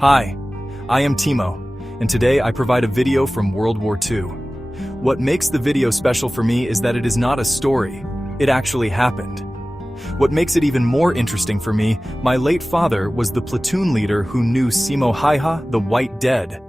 Hi, I am Timo, and today I provide a video from World War II. What makes the video special for me is that it is not a story, it actually happened. What makes it even more interesting for me, my late father was the platoon leader who knew Timo the White Dead.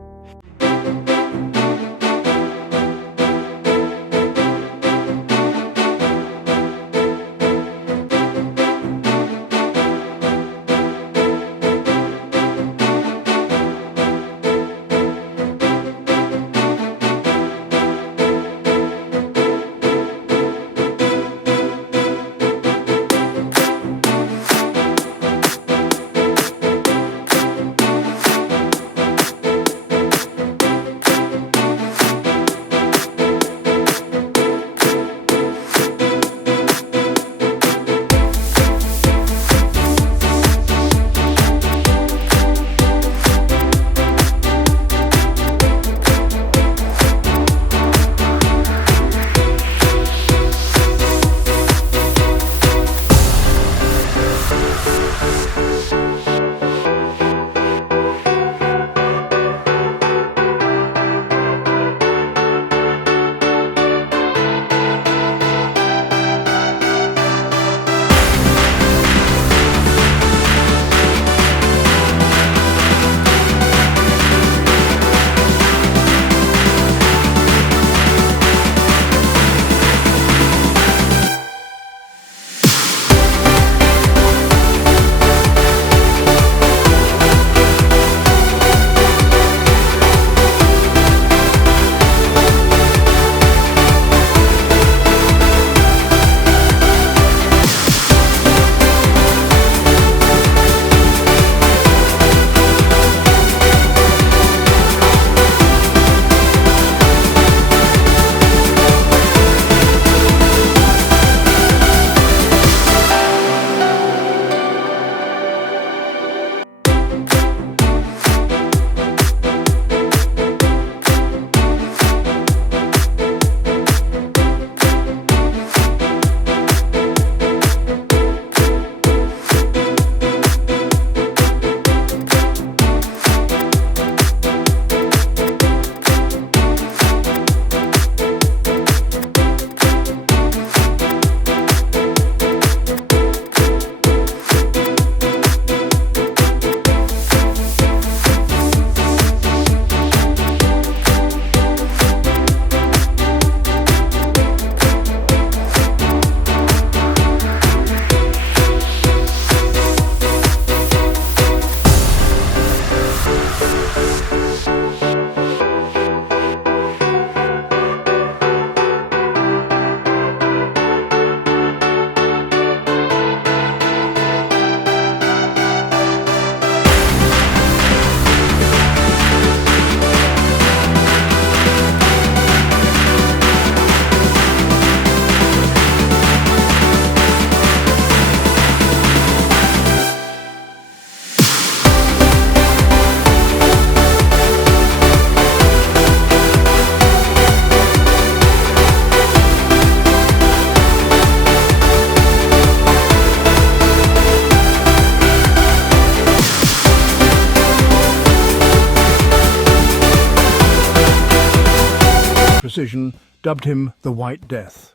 Precision dubbed him the White Death.